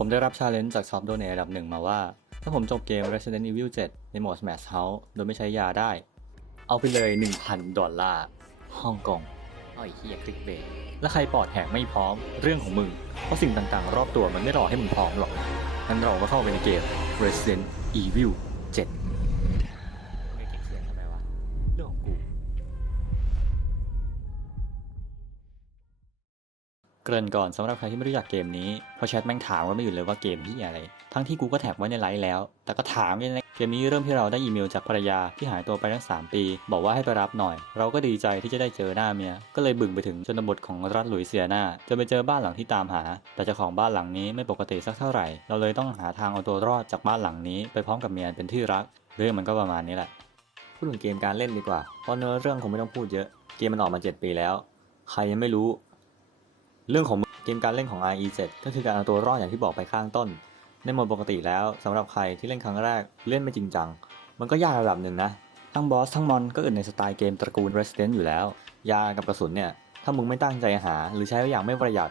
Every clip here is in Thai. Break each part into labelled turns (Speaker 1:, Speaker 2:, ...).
Speaker 1: ผมได้รับชาเลนจ์จากซอฟโดเนระดับหนึ่งมาว่า ถ้าผมจบเกม Resident Evil 7 ในโหมด Smash House โดยไม่ใช้ยาได้ เอาไปเลย 1,000 ดอลลาร์ฮ่องกงอ้อยเฮียคลิกเบรและใครปอดแหกไม่พร้อมเรื่องของมึง เพราะสิ่งต่างๆ รอบตัวมันไม่รอให้มึงพร้อมหรอกงั้นเราก็เข้าไปในเกม Resident Evil 7ไม่เขียนทำไมวะเรื่องของกู เกริ่นก่อนสำหรับใครที่ไม่รู้จักเกมนี้เพราะแชทแม่งถามว่าไม่หยุดเลยว่าเกมที่อะไร ทั้งที่กูก็แท็กไว้ในไลฟ์แล้ว แต่ก็ถามยังไงเกมนี้เริ่มที่เราได้อีเมลจากภรรยาที่หายตัวไปตั้ง 3 ปี บอกว่าให้ไปรับหน่อย เราก็ดีใจที่จะได้เจอหน้าเมีย ก็เลยบึ่งไปถึงชนบทของรัฐหลุยเซียนาจะไปเจอบ้านหลังที่ตามหา แต่เจ้าของบ้านหลังนี้ไม่ปกติสักเท่าไหร่ เราเลยต้องหาทางเอาตัวรอดจากบ้านหลังนี้ไปพร้อมกับเมียเป็นที่รัก เรื่องมันก็ประมาณนี้แหละ พูดถึงเกมการเล่นดีกว่าเพราะเนื้อเรื่องคงไม่ต้องพูดเยอะ เกมมันออกมา 7 ปีแล้ว ใครยังไม่รู้ เรื่องของเกมการเล่นของ RE7 ก็คือการเอาตัวรอดอย่างที่บอกไปข้างต้น ในโหมดปกติแล้วสำหรับใครที่เล่นครั้งแรกเล่นไม่จริงจัง มันก็ยากระดับหนึ่งนะ ทั้งบอสทั้งมอนก็อื่นในสไตล์เกมตระกูล Resident อยู่แล้ว ยากับกระสุนเนี่ย ถ้ามึงไม่ตั้งใจหา หรือใช้อย่างไม่ประหยัด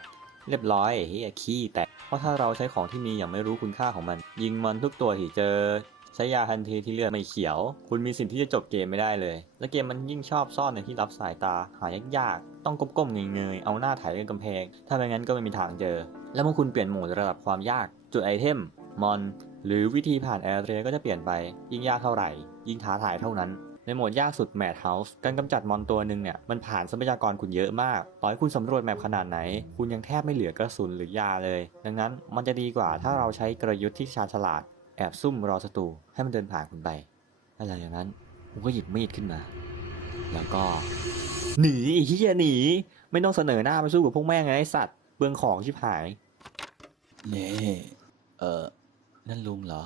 Speaker 1: เรียบร้อยเฮียขี้แตกเพราะถ้าเราใช้ของที่มีอย่างไม่รู้คุณค่าของมัน ยิงมันทุกตัวที่เจอใช้ยาทันทีที่เลือดไม่เขียว คุณมีสิทธิ์ที่จะจบเกมไม่ได้เลย และเกมมันยิ่งชอบซ่อนในที่รับสายตาหายากๆ ต้องก้มๆเงยๆเอาหน้าถ่ายกับกำแพง ถ้าไม่งั้นก็ไม่มีทางเจอ แล้วเมื่อคุณเปลี่ยนโหมดระดับความยากจุดไอเทมมอน หรือวิธีผ่านแอร์เรียก็จะเปลี่ยนไป ยิ่งยากเท่าไหร่ ยิ่งท้าทายเท่านั้น ในโหมดยากสุดแม h เฮาส์การกำจัดมอนตัวหนึ่งเนี่ยมันผ่านทรัพยากรคุณเยอะมาก ต่อให้คุณสำรวจแมปขนาดไหน คุณยังแทบไม่เหลือกระสุนหรือยาเลย ดังนั้นมันจะดีกว่าถ้าเราใช้กลยุทธ์ที่ชาญฉลาด แอบซุ่มรอศัตรูให้มันเดินผ่านคุณไปอะไรอย่างนั้นผมก็หยิบมีดขึ้นมา แล้วก็ หนีไอ้เฮียหนี ไม่ต้องเสนอหน้าไปสู้กับพวกแม่งไงไอ้สัตว์เบืองของชิบหาย เนี่เออนั่นลุงเหรอ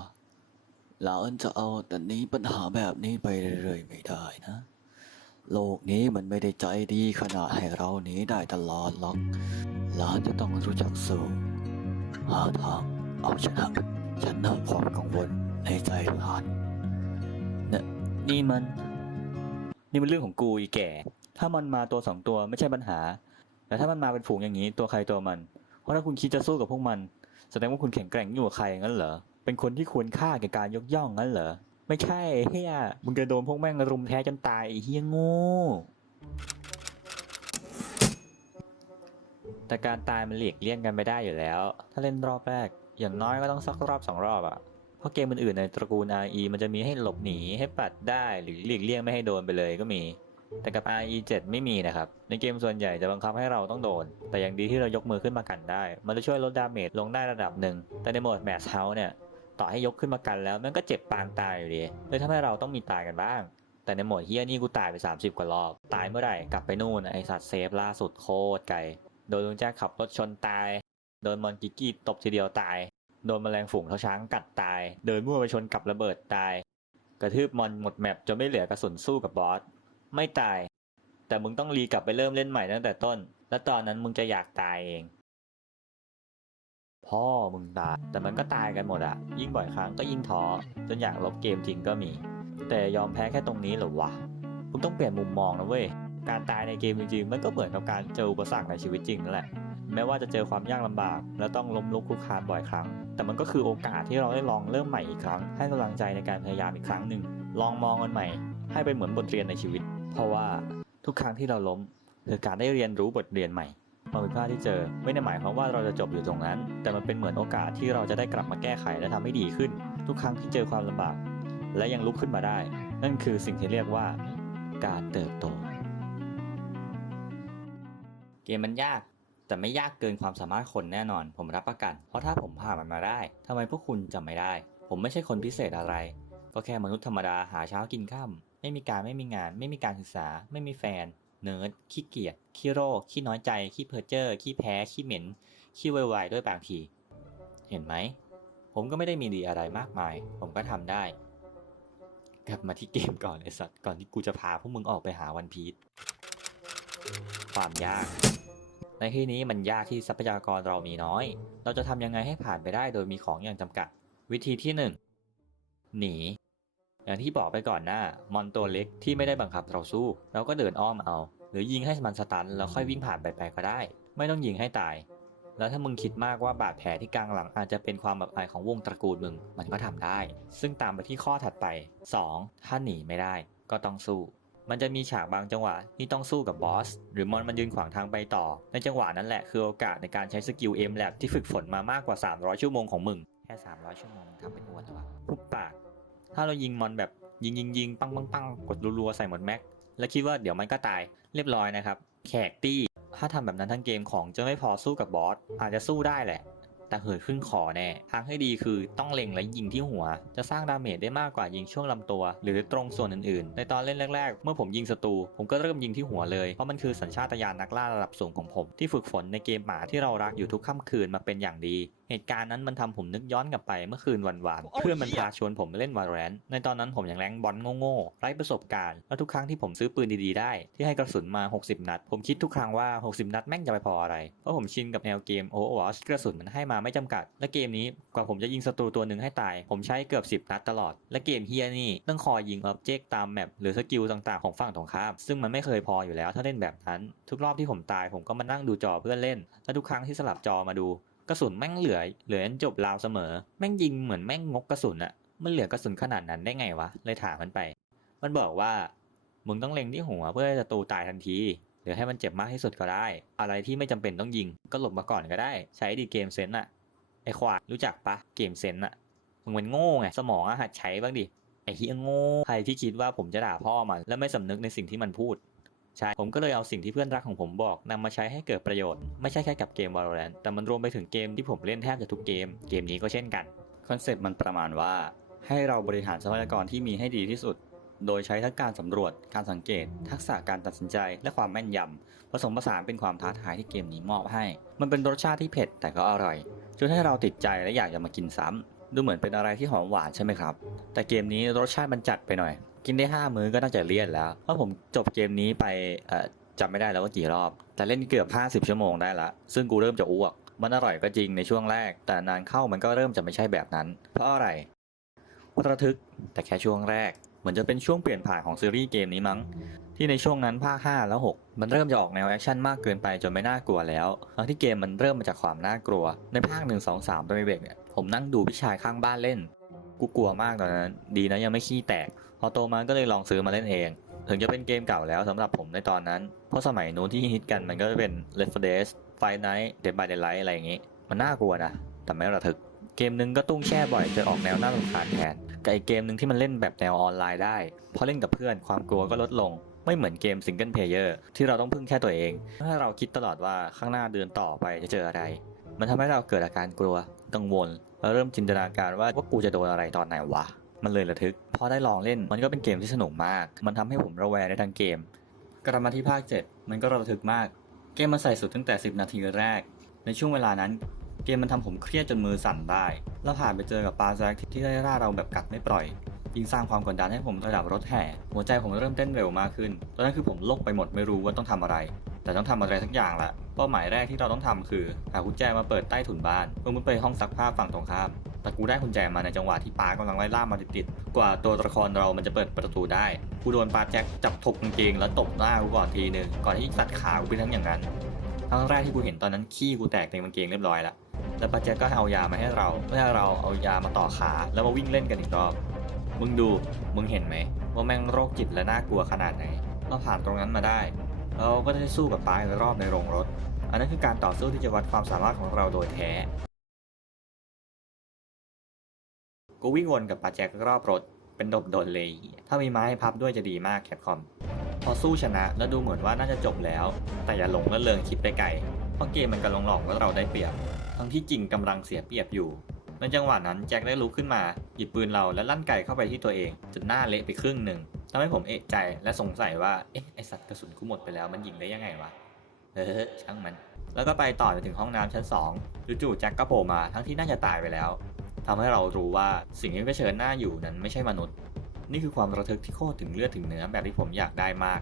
Speaker 1: หลานจะเอาแต่นี้ปัญหาแบบนี้ไปเรื่อยๆไม่ได้นะ โลกนี้มันไม่ได้ใจดีขนาดให้เราหนีได้ตลอดหรอกหลานจะต้องรู้จักสู้หาทางเอาชนะชนะความกังวลในใจหลานนะนี่มัน นี่มันเรื่องของกูอีแก่ ถ้ามันมาตัวสองตัวไม่ใช่ปัญหา แต่ถ้ามันมาเป็นฝูงอย่างนี้ตัวใครตัวมัน เพราะถ้าคุณคิดจะสู้กับพวกมัน แสดงว่าคุณแข็งแกร่งยิ่งกว่าใครงั้นเหรอ เป็นคนที่ควรค่าแก่การยกย่องงั้นเหรอ ไม่ใช่เฮียมึงจะโดนพวกแม่งรุมแท้จนตายเฮียง่แต่การตายมันหลีกเลี่ยงกันไม่ได้อยู่แล้ว ถ้าเล่นรอบแรก อย่างน้อยก็ต้องสักรอบสองรอบอะเพราะเกมอื่นๆในตระกูล RE มันจะมีให้หลบหนีให้ปัดได้หรือหลีกเลี่ยงไม่ให้โดนไปเลยก็มี แต่กับ RE7 ไม่มีนะครับ ในเกมส่วนใหญ่จะบังคับให้เราต้องโดน แต่อย่างดีที่เรายกมือขึ้นมากันได้ มันจะช่วยลดดาเมจลงได้ระดับหนึ่ง แต่ในโหมดแมสเฮาส์เนี่ย ต่อให้ยกขึ้นมากันแล้วมันก็เจ็บปางตายอยู่ดีเลยทำให้เราต้องมีตายกันบ้าง แต่ในโหมดเฮียนี่กูตายไป 30 กว่ารอบ ตายเมื่อไหร่กลับไปนู่นไอสัตว์เซฟล่าสุดโคตรไกล โดนลุงแจ็คขับรถชนตาย โดนมอนกิกกี้ตบทีเดียวตาย โดนแมลงฝูงเท้าช้างกัดตาย เดินมั่วไปชนกับระเบิดตาย กระทืบมอนหมดแมปจนไม่เหลือกระสุนสู้กับบอส ไม่ตาย แต่มึงต้องรีกลับไปเริ่มเล่นใหม่ตั้งแต่ต้น และตอนนั้นมึงจะอยากตายเอง พ่อมึงตาย แต่มันก็ตายกันหมดอะยิ่งบ่อยครั้งก็ยิ่งท้อจนอยากลบเกมจริงก็มี แต่ยอมแพ้แค่ตรงนี้เหรอวะมึงต้องเปลี่ยนมุมมองนะเว้ยการตายในเกมจริงๆมันก็เหมือนกับการเจออุปสรรคในชีวิตจริงนั่นแหละ แม้ว่าจะเจอความยากลำบาก และต้องล้มลุกคลุกคลานบ่อยครั้ง แต่มันก็คือโอกาสที่เราได้ลองเริ่มใหม่อีกครั้ง ให้กำลังใจในการพยายามอีกครั้งหนึ่ง ลองมองมันใหม่ ให้เป็นเหมือนบทเรียนในชีวิต เพราะว่าทุกครั้งที่เราล้มคือการได้เรียนรู้บทเรียนใหม่ความผิดพลาดที่เจอไม่ได้หมายความว่าเราจะจบอยู่ตรงนั้น แต่มันเป็นเหมือนโอกาสที่เราจะได้กลับมาแก้ไขและทำให้ดีขึ้น ทุกครั้งที่เจอความลำบาก และยังลุกขึ้นมาได้ นั่นคือสิ่งที่เรียกว่า การเติบโต เกมมันยาก แต่ไม่ยากเกินความสามารถคนแน่นอน ผมรับประกัน เพราะถ้าผมผ่านมันมาได้ทำไมพวกคุณจะไม่ได้ ผมไม่ใช่คนพิเศษอะไร ก็แค่มนุษย์ธรรมดาหาเช้ากินข้าไม่มีการไม่มีงาน ไม่มีการศึกษา ไม่มีแฟน เนิร์ดขี้เกียจขี้โรคขี้น้อยใจขี้เพอเจอร์ขี้แพ้ขี้เหม็นขี้วายๆด้วยบางที เห็นไหม ผมก็ไม่ได้มีดีอะไรมากมาย ผมก็ทำได้ กลับมาที่เกมก่อนไอสัตว์ก่อนที่กูจะพาพวกมึงออกไปหาวันพีชความยาก ในที่นี้มันยากที่ทรัพยากรเรามีน้อย เราจะทำยังไงให้ผ่านไปได้โดยมีของอย่างจำกัด วิธีที่หนึ่งหนี อย่างที่บอกไปก่อนหน้ามอนตัวเล็กที่ไม่ได้บังคับเราสู้ เราก็เดินอ้อมเอา หรือยิงให้มันสตันแล้วค่อยวิ่งผ่านไปไปก็ได้ ไม่ต้องยิงให้ตาย แล้วถ้ามึงคิดมากว่าบาดแผลที่กลางหลังอาจจะเป็นความแบบอายของวงตระกูลมึงมันก็ทำได้ ซึ่งตามไปที่ข้อถัดไป 2. ถ้าหนีไม่ได้ก็ต้องสู้ มันจะมีฉากบางจังหวะที่ต้องสู้กับบอส หรือมอนมันยืนขวางทางไปต่อ ในจังหวะนั้นแหละคือโอกาสในการใช้สกิลเอ็มแลบที่ฝึกฝนมามากกว่า 300 ชั่วโมงของมึง แค่ 300 ชั่วโมงทำเป็นอวดเหรอวะทุบปาก ถ้าเรายิงมอนแบบยิงยิงยิงปังปังปังกดรัวๆใส่หมดแม็กแล้วคิดว่าเดี๋ยวมันก็ตายเรียบร้อยนะครับแขกตี้ถ้าทำแบบนั้นทั้งเกมของจะไม่พอสู้กับบอสอาจจะสู้ได้แหละ แต่เหินขึ้นคอแน่ ทางให้ดีคือต้องเล็งและยิงที่หัว จะสร้างดาเมจได้มากกว่ายิงช่วงลำตัว หรือตรงส่วนอื่นๆ ในตอนเล่นแรกๆ เมื่อผมยิงศัตรูผมก็เริ่มยิงที่หัวเลย เพราะมันคือสัญชาตญาณนักล่าระดับสูงของผม ที่ฝึกฝนในเกมหมาที่เรารักอยู่ทุกค่ำคืนมาเป็นอย่างดีเหตุการณ์นั้นมันทำผมนึกย้อนกลับไปเมื่อคืนวันวานๆเพื่อนมันพาชวนผมเล่นวาแรนในตอนนั้นผมยังแรงบอลโง่ๆไร้ประสบการณ์และทุกครั้งที่ผมซื้อปืนดีๆได้ ที่ให้กระสุนมา 60 นัด ผมคิดทุกครั้งว่า 60 นัดแม่งจะไปพออะไรเพราะผมชินกับแนวเกม Overwatch กระสุนมันให้มาไม่จำกัด และเกมนี้กว่าผมจะยิงศัตรูตัวหนึ่งให้ตาย ผมใช้เกือบ 10 นัดตลอด และเกมเฮียนี่ต้องคอยยิงออบเจกต์ตามแมปหรือสกิลต่างๆของฝั่งตรงข้าม ซึ่งมันไม่เคยพออยู่แล้วถ้าเล่นแบบนั้น ทุกรอบที่ผมตายผมก็มานั่งดูจอเพื่อนเล่น และทุกครั้งที่สลับจอมาดูกระสุนแม่งเหลือ เหลือจนจบราวเสมอ แม่งยิงเหมือนแม่งงกกระสุนอะมันเหลือกระสุนขนาดนั้นได้ไงวะ เลยถามมันไป มันบอกว่า มึงต้องเล็งที่หัวเพื่อให้ศัตรูตายทันที หรือให้มันเจ็บมากที่สุดก็ได้ อะไรที่ไม่จำเป็นต้องยิง ก็หลบมาก่อนก็ได้ ใช้ดีเกมเซนอะไอควายรู้จักปะเกมเซนอะมึงมันโง่ไงสมองอะหัดใช้บ้างดิไอเฮียโง่ใครที่คิดว่าผมจะด่าพ่อมัน และไม่สำนึกในสิ่งที่มันพูดใช่ ผมก็เลยเอาสิ่งที่เพื่อนรักของผมบอกนำมาใช้ให้เกิดประโยชน์ ไม่ใช่แค่กับเกม Valorant แต่มันรวมไปถึงเกมที่ผมเล่นแทบจะทุกเกม เกมนี้ก็เช่นกัน คอนเซ็ปต์มันประมาณว่า ให้เราบริหารทรัพยากรที่มีให้ดีที่สุด โดยใช้ทั้งการสำรวจ การสังเกต ทักษะการตัดสินใจ และความแม่นยำผสมผสานเป็นความท้าทายที่เกมนี้มอบให้ มันเป็นรสชาติที่เผ็ดแต่ก็อร่อยจนให้เราติดใจและอยากจะมากินซ้ำดูเหมือนเป็นอะไรที่หอมหวานใช่ไหมครับ แต่เกมนี้รสชาติมันจัดไปหน่อย กินได้ 5 มื้อก็น่าจะเลี่ยนแล้ว เพราะผมจบเกมนี้ไปจำไม่ได้แล้วว่ากี่รอบ แต่เล่นเกือบ 50 ชั่วโมงได้ละ ซึ่งกูเริ่มจะอ้วก มันอร่อยก็จริงในช่วงแรก แต่นานเข้ามันก็เริ่มจะไม่ใช่แบบนั้น เพราะอะไร ระทึกแต่แค่ช่วงแรก เหมือนจะเป็นช่วงเปลี่ยนผ่านของซีรีส์เกมนี้มั้ง ที่ในช่วงนั้นภาค 5 แล้ว6มันเริ่มจะออกแนวแอคชั่นมากเกินไปจนไม่น่ากลัวแล้วทั้งที่เกมมันเริ่มมาจากความน่ากลัว ในภาค 1 2 3ตัวเบรกเนี่ยผมนั่งดูพี่ชายข้างบ้านเล่น กูกลัวมากตอนนั้น ดีนะยังไม่ขี้แตก พอโตมาก็เลยลองซื้อมาเล่นเอง ถึงจะเป็นเกมเก่าแล้วสำหรับผมในตอนนั้น เพราะสมัยนู้นที่ฮิตกันมันก็จะเป็น Left 4 Dead Five Nights Dead by Daylight อะไรอย่างงี้ มันน่ากลัวนะ แต่ไม่ระทึก กมหนึงก็ตุ้งแช่บ่อยจนออกแนวน่ารำคาญแทนกับอีกเกมหนึ่งที่มันเล่นแบบแนวออนไลน์ได้พอเล่นกับเพื่อนความกลัวก็ลดลงไม่เหมือนเกมซิงเกิลเพลเยอร์ที่เราต้องพึ่งแค่ตัวเอง ถ้าเราคิดตลอดว่าข้างหน้าเดินต่อไปจะเจออะไร มันทำให้เราเกิดอาการกลัว กังวล แล้วเริ่มจินตนาการว่าว่ากูจะโดนอะไรตอนไหนวะ มันเลยระทึก พอได้ลองเล่นมันก็เป็นเกมที่สนุกมาก มันทำให้ผมระแวงในทางเกม กลับมาที่ภาค 7 มันก็ระทึกมาก เกมมันใส่สุดตั้งแต่ 10 นาทีแรก ในช่วงเวลานั้น เกมมันทำผมเครียดจนมือสั่นได้ แล้วผ่านไปเจอกับปลาแซกที่ได้ล่าเราแบบกัดไม่ปล่อย ยิ่งสร้างความกดดันให้ผมระดับรถแห่ หัวใจผมเริ่มเต้นเร็วมากขึ้น ตอนนั้นคือผมโลกไปหมดไม่รู้ว่าต้องทำอะไร แต่ต้องทำอะไรสักอย่างละเป้าหมายแรกที่เราต้องทำคือหากุญแจมาเปิดใต้ถุนบ้านเพื่อมุดไปห้องซักผ้าฝั่งตรงข้ามแต่กูได้กุญแจมาในจังหวะที่ปากำลังไล่ล่ามาติดๆ กว่าตัวละครเรามันจะเปิดประตูได้ กูโดนปาแจ็คจับถกกางเกงแล้วตบหน้ากูก่อนทีหนึ่งก่อนที่ตัดขากูไปทั้งอย่างนั้น ครั้งแรกที่กูเห็นตอนนั้นขี้กูแตกในกางเกงเรียบร้อยแล้ว แล้วป้าแจ็คก็เอายามาให้เราเพื่อให้เราเอายามาต่อขาแล้วมาวิ่งเล่นกันอีกรอบ มึงดู มึงเห็นไหมว่าแม่งโรคจิตและน่ากลัวขนาดไหนเราผ่านตรงนั้นมาได้ เราก็ได้สู้กับป้าอีกรอบในโรงรถ อันนั้นคือการต่อสู้ที่จะวัดความสามารถของเราโดยแท้ กูวิ่งวนกับป้าแจ็ครอบรถ เป็นดบโดนเลย ถ้ามีไม้พับด้วยจะดีมากแคปคอม พอสู้ชนะแล้วดูเหมือนว่าน่าจะจบแล้ว แต่อย่าหลงละเริงคิดไปไกล เพราะเกมมันกำลังหลอกว่าเราได้เปรียบ ทั้งที่จริงกำลังเสียเปรียบอยู่ ในจังหวะนั้นแจ็คได้ลุกขึ้นมา หยิบปืนเราและลั่นไกเข้าไปที่ตัวเอง จนหน้าเละไปครึ่งหนึ่งทำให้ผมเอะใจและสงสัยว่า เอ๊ะไอสัตว์กระสุนกูหมดไปแล้วมันยิงได้ยังไงวะ เออช่างมัน แล้วก็ไปต่อไปถึงห้องน้ำชั้น2จู่ๆแจ็คก็โผล่มาทั้งที่น่าจะตายไปแล้วทำให้เรารู้ว่าสิ่งที่เผชิญหน้าอยู่นั้นไม่ใช่มนุษย์ นี่คือความระทึกที่โคตรถึงเลือดถึงเนื้อแบบที่ผมอยากได้มาก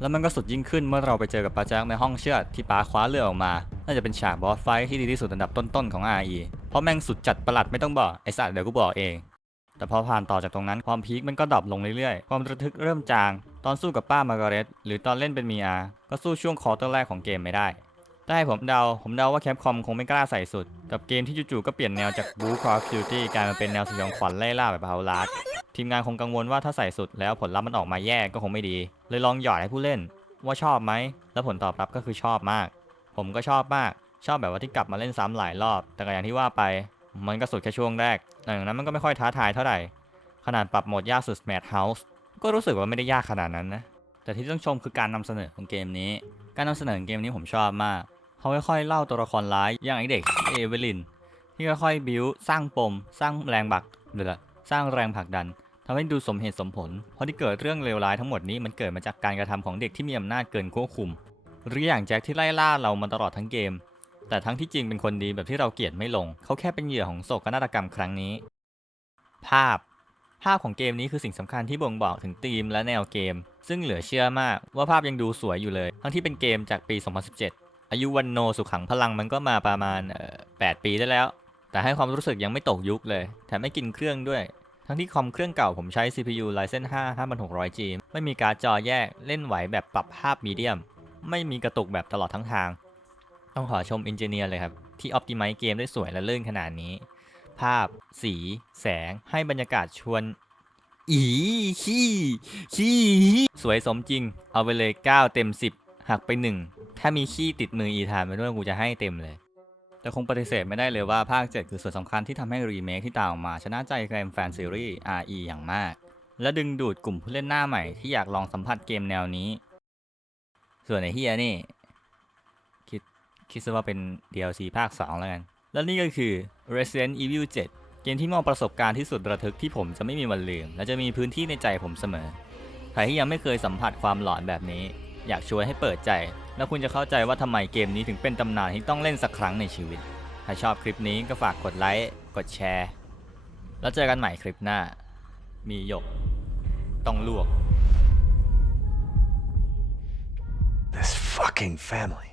Speaker 1: แล้วมันก็สุดยิ่งขึ้นเมื่อเราไปเจอกับปาแจ็คในห้องเชือดที่ปาคว้าเรือออกมา น่าจะเป็นฉากบอสไฟที่ดีที่สุดอันดับต้นๆของ RE เพราะแม่งสุดจัดประหลัดไม่ต้องบอกไอสัตว์เดี๋ยวกูบอกเอง แต่พอผ่านต่อจากตรงนั้นความพีคมันก็ดรอปลงเรื่อยๆ ความระทึกเริ่มจาง ตอนสู้กับป้ามาร์กเร็ตหรือตอนเล่นเป็นมีอาก็สู้ช่วงคอร์เตอร์แรกของเกมไม่ได้ได้ผมเดา ผมเดาว่าแคปคอมคงไม่กล้าใส่สุด กับเกมที่จู่ๆก็เปลี่ยนแนวจากบู๊ Call of Duty กลายมาเป็นแนวสยองขวัญไล่ล่าแบบเฮาลาดทีมงานคงกังวลว่าถ้าใส่สุดแล้วผลลัพธ์มันออกมาแย่ก็คงไม่ดี เลยลองหยอดให้ผู้เล่น ว่าชอบไหม แล้วผลตอบรับก็คือชอบมาก ผมก็ชอบมากชอบแบบว่าที่กลับมาเล่นซ้ำหลายรอบ แต่ก็อย่างที่ว่าไป มันก็สุดแค่ช่วงแรกหลังจากนั้นมันก็ไม่ค่อยท้าทายเท่าไหร่ ขนาดปรับโหมดยากสุด Smash House ก็รู้สึกว่าไม่ได้ยากขนาดนั้นนะ แต่ที่ต้องชมคือการนำเสนอของเกมนี้ การนำเสนอของเกมนี้ผมชอบมาก เขาค่อยๆเล่าตัวละครร้ายอย่างไอเด็กเอเวลินที่ค่อยๆบิวสร้างปม สร้างแรงบักเดี๋ยวละสร้างแรงผลักดันทำให้ดูสมเหตุสมผล เพราะที่เกิดเรื่องเลวร้ายทั้งหมดนี้มันเกิดมาจากการกระทำของเด็กที่มีอำนาจเกินควบคุม หรืออย่างแจ็คที่ไล่ล่าเรามาตลอดทั้งเกม แต่ทั้งที่จริงเป็นคนดีแบบที่เราเกลียดไม่ลง เขาแค่เป็นเหยื่อของโศกนาฏกรรมครั้งนี้ ภาพ ภาพของเกมนี้คือสิ่งสำคัญที่บ่งบอกถึงธีมและแนวเกม ซึ่งเหลือเชื่อมากว่าภาพยังดูสวยอยู่เลย ทั้งที่เป็นเกมจากปี 2017 อายุวันโนสุขังพลังมันก็มาประมาณเอ่อ8ปีได้แล้ว แต่ให้ความรู้สึกยังไม่ตกยุคเลย แถมไม่กินเครื่องด้วยทั้งที่คอมเครื่องเก่าผมใช้ CPU Ryzen 5 5600G ไม่มีการ์ดจอแยก เล่นไหวแบบปรับภาพมีเดียม ไม่มีกระตุกแบบตลอดทั้งทาง ต้องขอชมอินเจเนียร์เลยครับ ที่ออ t ติไม e เกมได้สวยและลื่นขนาดนี้ ภาพ สี แสง ให้บรรยากาศชวน อีขี้ขี้สวยสมจริง เอาไปเลย 9 เต็ม 10 หักไป 1 ถ้ามีขี้ติดมืออีธานมาด้วยกูจะให้เต็มเลยแต่คงปฏิเสธไม่ได้เลยว่าภาค 7 คือส่วนสำคัญที่ทำให้รีเมคที่ตามออกมา ชนะใจแฟนแฟนซีรีส์ RE อย่างมาก และดึงดูดกลุ่มผู้เล่นหน้าใหม่ที่อยากลองสัมผัสเกมแนวนี้ ส่วนไอ้เฮียนี่ คิดคิดซะว่าเป็น DLC ภาค 2 แล้วกัน และนี่ก็คือ Resident Evil 7 เกมที่มอบประสบการณ์ที่สุดระทึกที่ผมจะไม่มีวันลืม และจะมีพื้นที่ในใจผมเสมอ ใครที่ยังไม่เคยสัมผัสความหลอนแบบนี้ อยากชวนให้เปิดใจ แล้วคุณจะเข้าใจว่าทำไมเกมนี้ถึงเป็นตำนานที่ต้องเล่นสักครั้งในชีวิต ถ้าชอบคลิปนี้ก็ฝากกดไลค์กดแชร์ แล้วเจอกันใหม่คลิปหน้า มีหยก ต้องลวก
Speaker 2: This fucking family.